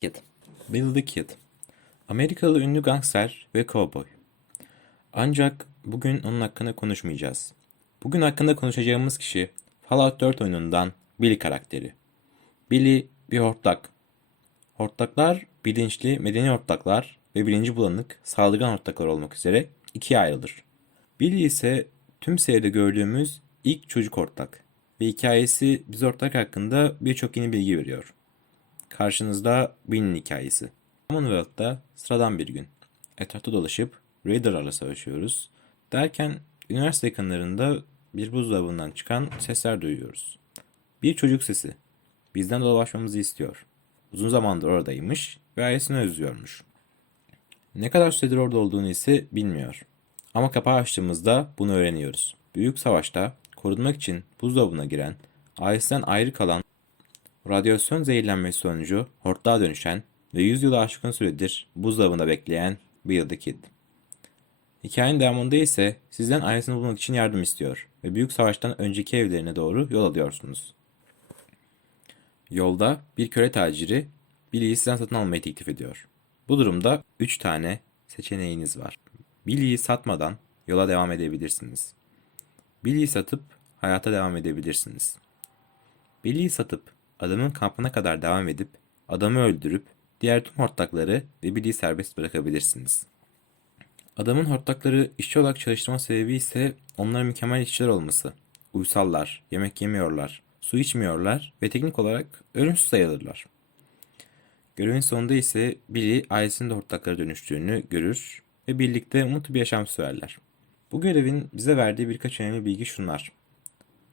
Kid. Bill the Kid. Amerikalı ünlü gangster ve kovboy. Ancak bugün onun hakkında konuşmayacağız. Bugün hakkında konuşacağımız kişi Fallout 4 oyunundan Billy karakteri. Billy bir hortlak. Hortlaklar bilinçli, medeni hortlaklar ve bilinci bulanık, saldırgan hortlaklar olmak üzere ikiye ayrılır. Billy ise tüm seride gördüğümüz ilk çocuk hortlak ve hikayesi biz hortlak hakkında birçok yeni bilgi veriyor. Karşınızda Billy'nin hikayesi. Commonwealth'ta sıradan bir gün. Etrafta dolaşıp Raider'larla savaşıyoruz. Derken üniversite yakınlarında bir buzdolabından çıkan sesler duyuyoruz. Bir çocuk sesi. Bizden dolaşmamızı istiyor. Uzun zamandır oradaymış ve ailesini özlüyormuş. Ne kadar süredir orada olduğunu ise bilmiyor. Ama kapağı açtığımızda bunu öğreniyoruz. Büyük savaşta korunmak için buzdolabına giren, ailesinden ayrı kalan Radyasyon zehirlenmesi sonucu hortlağa dönüşen ve 100 yılı aşkın süredir buzdolabında bekleyen Bill the Kid. Hikayenin devamında ise sizden ailesini bulmak için yardım istiyor ve büyük savaştan önceki evlerine doğru yol alıyorsunuz. Yolda bir köle taciri Billy'yi sizden satın almayı teklif ediyor. Bu durumda 3 tane seçeneğiniz var. Billy'yi satmadan yola devam edebilirsiniz. Billy'yi satıp hayata devam edebilirsiniz. Billy'yi satıp adamın kampına kadar devam edip adamı öldürüp diğer tüm hortlakları ve Billy'yi serbest bırakabilirsiniz. Adamın hortlakları işçi olarak çalıştırma sebebi ise onların mükemmel işçiler olması. Uysallar, yemek yemiyorlar, su içmiyorlar ve teknik olarak ölümsüz sayılırlar. Görevin sonunda ise Billy ailesinin de hortlaklara dönüştüğünü görür ve birlikte mutlu bir yaşam sürerler. Bu görevin bize verdiği birkaç önemli bilgi şunlar.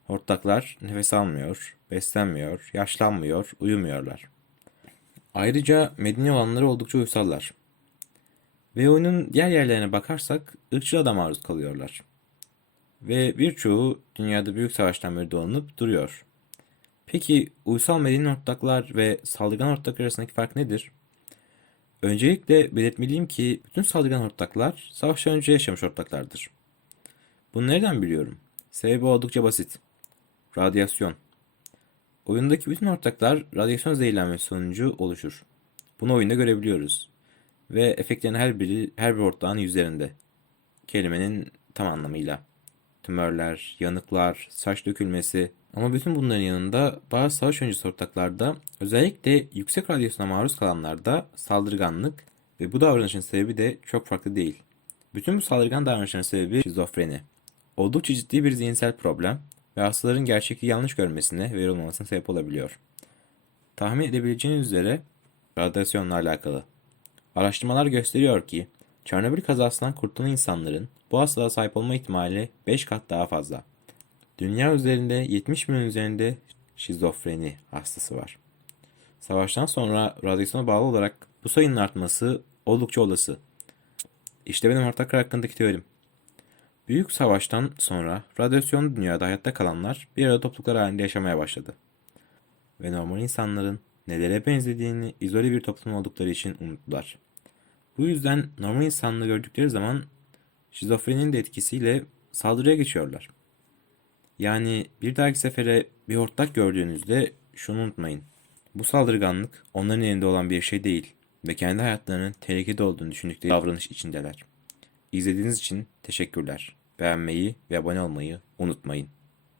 Hortlaklar nefes almıyor, beslenmiyor, yaşlanmıyor, uyumuyorlar. Ayrıca medeni olanları oldukça uysallar. Ve oyunun diğer yerlerine bakarsak ırkçılığa da maruz kalıyorlar. Ve birçoğu dünyada büyük savaştan beri dolanıp duruyor. Peki uysal medeni hortlaklar ve saldırgan hortlaklar arasındaki fark nedir? Öncelikle belirtmeliyim ki bütün saldırgan hortlaklar savaştan önce yaşamış hortlaklardır. Bunu nereden biliyorum? Sebebi oldukça basit. Radyasyon. Oyundaki bütün ortaklar radyasyon zehirlenmesi sonucu oluşur. Bunu oyunda görebiliyoruz. Ve efektlerin her biri her bir ortağın yüzlerinde. Kelimenin tam anlamıyla. Tümörler, yanıklar, saç dökülmesi ama bütün bunların yanında bazı savaş öncesi ortaklarda özellikle yüksek radyasyona maruz kalanlarda saldırganlık ve bu davranışın sebebi de çok farklı değil. Bütün bu saldırgan davranışların sebebi şizofreni. Oldukça ciddi bir zihinsel problem ve hastaların gerçekliği yanlış görmesine ve yorulmamasına sebep olabiliyor. Tahmin edebileceğiniz üzere radyasyonla alakalı. Araştırmalar gösteriyor ki Çernobil kazasından kurtulan insanların bu hastalığa sahip olma ihtimali 5 kat daha fazla. Dünya üzerinde 70 milyon üzerinde şizofreni hastası var. Savaştan sonra radyasyona bağlı olarak bu sayının artması oldukça olası. İşte benim ortak hakkındaki teorim. Büyük savaştan sonra radyasyonlu dünyada hayatta kalanlar bir arada topluluklar halinde yaşamaya başladı. Ve normal insanların nelere benzediğini izole bir toplum oldukları için unuttular. Bu yüzden normal insanlığı gördükleri zaman şizofreninin de etkisiyle saldırıya geçiyorlar. Yani bir dahaki sefere bir hortlak gördüğünüzde şunu unutmayın. Bu saldırganlık onların elinde olan bir şey değil ve kendi hayatlarının tehlikede olduğunu düşündükleri davranış içindeler. İzlediğiniz için teşekkürler. Beğenmeyi ve abone olmayı unutmayın.